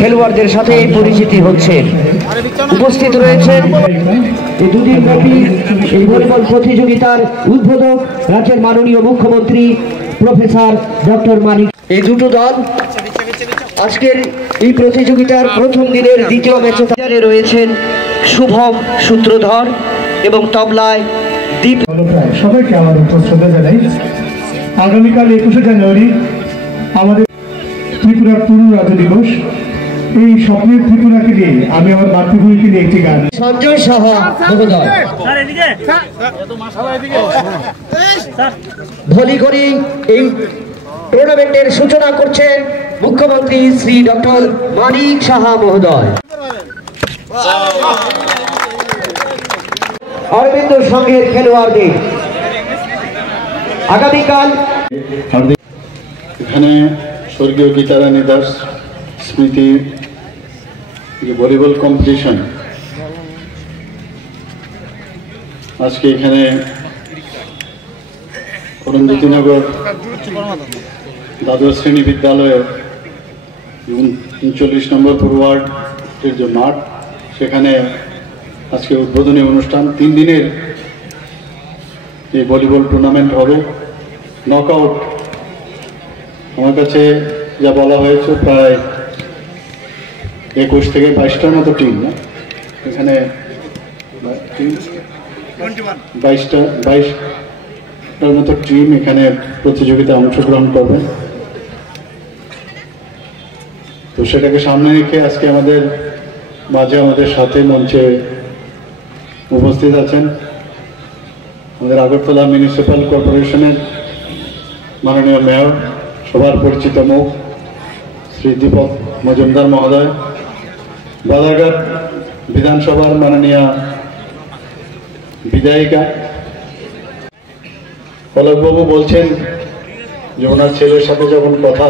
খেলোয়াড়দের সাথে পরিচিতি হচ্ছে। উপস্থিত রয়েছেন এই দুদিন ব্যাপী এই ভলিবল প্রতিযোগিতার উদ্বোধক রাজ্যের মাননীয় মুখ্যমন্ত্রী প্রফেসর ডক্টর মানিক। এই দুটো দল আজকের এই প্রতিযোগিতার প্রথম দিনের দ্বিতীয় ম্যাচে রয়েছেন শুভম সূত্রধর এবং তবলায় দীপ। সবাইকে আমার শ্রদ্ধা জানাই। আগামীকাল 21শে জানুয়ারি আমাদের ত্রিপুরার পূর্ণ রাজ্য দিবস। এই স্বপ্নের ত্রিপুরাকে নিয়ে আমি আমার মাতৃভূমিকে নিয়ে একটি গান। সঞ্জয় সাহা মহোদয় ভলি করি এই টুর্নামেন্টের সূচনা করছেন মুখ্যমন্ত্রী শ্রী ডক্টর মানিক সাহা মহোদয়। অরবিন্দ সংঘের খেলোয়াড়দের আগামীকাল এখানে স্বর্গীয় গীতারানী দাস স্মৃতি ভলিবল কম্পিটিশন আজকে এখানে অরুন্ধতিনগর দ্বাদশ শ্রেণী বিদ্যালয়ে 39 নম্বর পূর্বার্ডের যে মাঠ, সেখানে আজকে উদ্বোধনী অনুষ্ঠান। 3 দিনের এই ভলিবল টুর্নামেন্ট হবে। নকআউট আমার কাছে যা বলা হয়েছে প্রায় 21 থেকে 22টার মতো টিম, না এখানে 22টার মতো টিম এখানে প্রতিযোগিতায় অংশগ্রহণ করবে। তো সেটাকে সামনে রেখে আজকে আমাদের মাঝে আমাদের সাথে মঞ্চে উপস্থিত আছেন আমাদের আগরতলা মিউনিসিপ্যাল কর্পোরেশনের মাননীয় মেয়র, সবার পরিচিত মুখ শ্রী দীপক মজুমদার মহোদয়, বালাঘাট বিধানসভার মাননীয় বিধায়িকা। পলকবাবু বলছেন যে ওনার ছেলের সাথে যখন কথা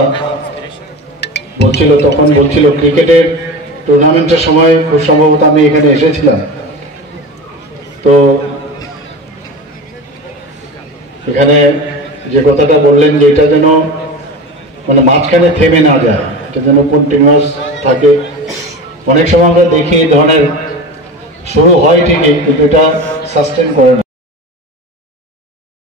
বলছিল তখন বলছিল ক্রিকেটের টুর্নামেন্টের সময় খুব সম্ভবত আমি এখানে এসেছিলাম। তো এখানে যে কথাটা বললেন যে এটা যেন মানে মাঝখানে থেমে না যায়, এটা যেন কন্টিনিউয়াস থাকে। অনেক সময় আমরা দেখি এই ধরনের শুরু হয় ঠিকই, কিন্তু এটা সাস্টেন করে না।